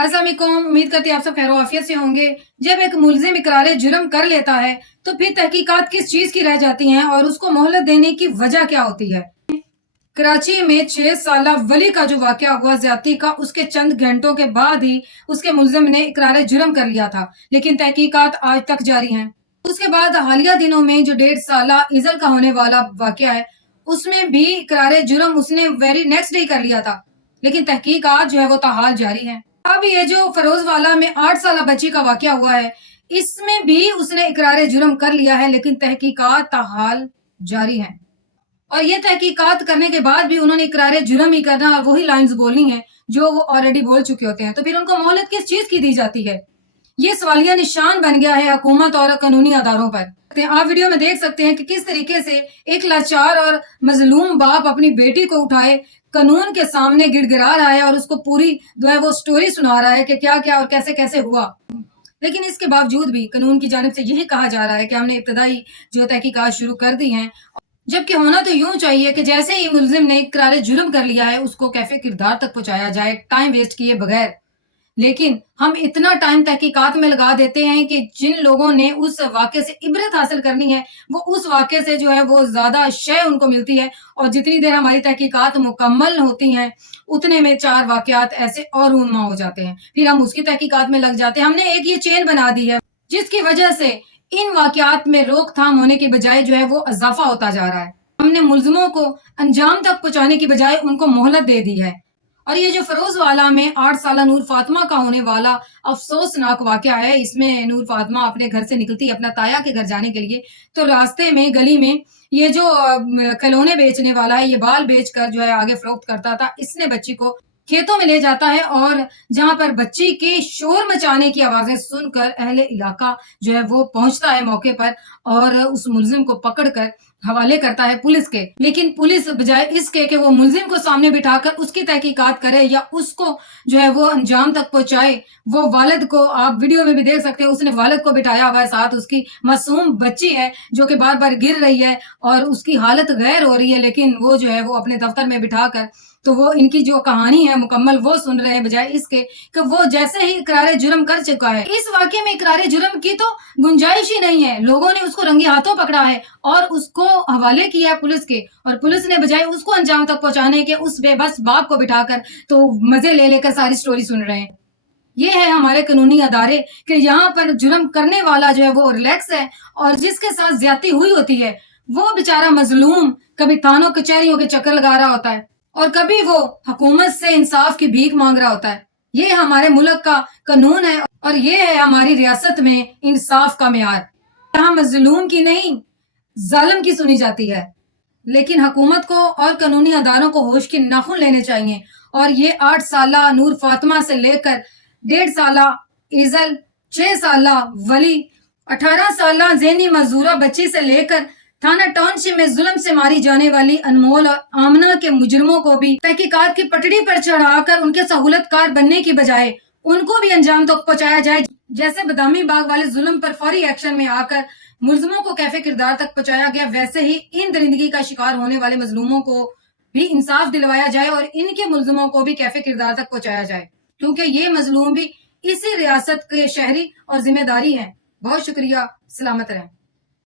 अस्सलाम वालेकुम, उम्मीद करती हूँ आप सब खैर आफियत से होंगे। जब एक मुलजिम इकरार जुर्म कर लेता है तो फिर तहकीकात किस चीज की रह जाती हैं और उसको मोहलत देने की वजह क्या होती है। कराची में 6 साला वली का जो वाकया हुआ ज्यादती का, उसके चंद घंटों के बाद ही उसके मुलजिम ने इकरार जुर्म कर लिया था, लेकिन तहकीकात आज तक जारी हैं। उसके बाद हालिया दिनों में जो 1.5 साला इजल का होने वाला वाकया है, उसमें भी इकरार जुर्म उसने वेरी नेक्स्ट डे कर लिया था, लेकिन तहकीकात जो है वो ताहाल जारी है। अब ये जो फरोज वाला में 8 साला बच्ची का वाकया हुआ है, इसमें भी उसने इकरार जुर्म कर लिया है, लेकिन तहकीकात ताहाल जारी है। और ये तहकीकात करने के बाद भी उन्होंने इकरार जुर्म ही करना और वही लाइंस बोलनी है जो वो ऑलरेडी बोल चुके होते हैं, तो फिर उनको मोहलत किस चीज की दी जाती है। ये सवालिया निशान बन गया है हुकूमत और कानूनी अदारों पर। आप वीडियो में देख सकते हैं कि किस तरीके से एक लाचार और मजलूम बाप अपनी बेटी को उठाए कानून के सामने गिड़गिड़ा रहा है और उसको पूरी जो है वो स्टोरी सुना रहा है कि क्या क्या और कैसे कैसे हुआ। लेकिन इसके बावजूद भी कानून की जानिब से यही कहा जा रहा है कि हमने इब्तदाई जो तहकीकात शुरू कर दी हैं, जबकि होना तो यूं चाहिए कि जैसे ही मुलजिम ने इकरार जुर्म कर लिया है उसको कैफे किरदार तक पहुंचाया जाए, टाइम वेस्ट किए बगैर। लेकिन हम इतना टाइम तहकीकात में लगा देते हैं कि जिन लोगों ने उस वाक़े से इबरत हासिल करनी है, वो उस वाक़े से जो है वो ज़्यादा शय उनको मिलती है, और जितनी देर हमारी तहकीकात मुकम्मल होती हैं, उतने में 4 वाक़यात ऐसे और रूनमा हो जाते हैं। फिर हम उसकी तहकीकात में लग जाते हैं। हमने एक ये चेन बना दी है, जिसकी वजह से इन वाक़यात में रोकथाम होने के बजाय जो है वो इज़ाफ़ा होता जा रहा है। हमने मुल्ज़िमों को अंजाम तक पहुँचाने की बजाय उनको मोहलत दे दी है। और ये जो फरोज वाला में 8 साला नूर फातिमा का होने वाला अफसोसनाक वाकया है, इसमें नूर फातिमा अपने घर से निकलती अपना ताया के घर जाने के लिए, तो रास्ते में गली में ये जो खिलौने बेचने वाला है, ये बाल बेचकर जो है आगे फरोख्त करता था, इसने बच्ची को खेतों में ले जाता है और जहां पर बच्ची के शोर मचाने की आवाजें सुनकर अहले इलाका जो है वो पहुंचता है मौके पर और उस मुलजिम को पकड़कर हवाले करता है पुलिस के। लेकिन पुलिस बजाय इसके कि वो मुलजिम को सामने बिठाकर उसकी तहकीकात करे या उसको जो है वो अंजाम तक पहुंचाए, वो वालिद को, आप वीडियो में भी देख सकते हैं, उसने वालिद को बिठाया हुआ है, साथ उसकी मासूम बच्ची है जो कि बार बार गिर रही है और उसकी हालत गैर हो रही है, लेकिन वो जो है वो अपने दफ्तर में बिठाकर तो वो इनकी जो कहानी है मुकम्मल वो सुन रहे हैं, बजाय इसके कि वो जैसे ही इकरार जुर्म कर चुका है। इस वाकये में इकरार जुर्म की तो गुंजाइश ही नहीं है। लोगों ने उसको रंगे हाथों पकड़ा है और उसको हवाले किया पुलिस के, और पुलिस ने बजाय उसको अंजाम तक पहुंचाने के उस बेबस बाप को बिठाकर तो मजे ले लेकर सारी स्टोरी सुन रहे हैं। ये है हमारे कानूनी अदारे कि यहाँ पर जुर्म करने वाला जो है वो रिलैक्स है और जिसके साथ ज्यादती हुई होती है वो बेचारा मजलूम कभी थानों कचहरियों के चक्कर लगा रहा होता है और कभी वो हुकूमत से इंसाफ की भीख मांग रहा होता है। ये हमारे मुल्क का कानून है और ये है हमारी रियासत में इंसाफ का मेयार। यहाँ मजलूम की नहीं, जालिम की सुनी जाती है। लेकिन हुकूमत को और कानूनी अदारों को होश के नाखून लेने चाहिए और ये 8 साला नूर फातिमा से लेकर 1.5 साला इजल, 6 साला वली, 18 साला ज़ेनी मजदूरा बच्ची से लेकर थाना टाउनशिप में जुल्म से मारी जाने वाली अनमोल और आमना के मुजरिमों को भी तहकीकात की पटड़ी पर चढ़ाकर उनके सहूलतकार बनने की बजाय उनको भी अंजाम तक पहुंचाया जाए। जैसे बदामी बाग वाले जुल्म पर फौरी एक्शन में आकर मुल्जिमों को कैफे किरदार तक पहुंचाया गया, वैसे ही इन दरिंदगी का शिकार होने वाले मजलूमों को भी इंसाफ दिलवाया जाए और इनके मुल्जिमों को भी कैफे किरदार तक पहुंचाया जाए, क्योंकि ये मजलूम भी इसी रियासत के शहरी और जिम्मेदारी है। बहुत शुक्रिया, सलामत रहें।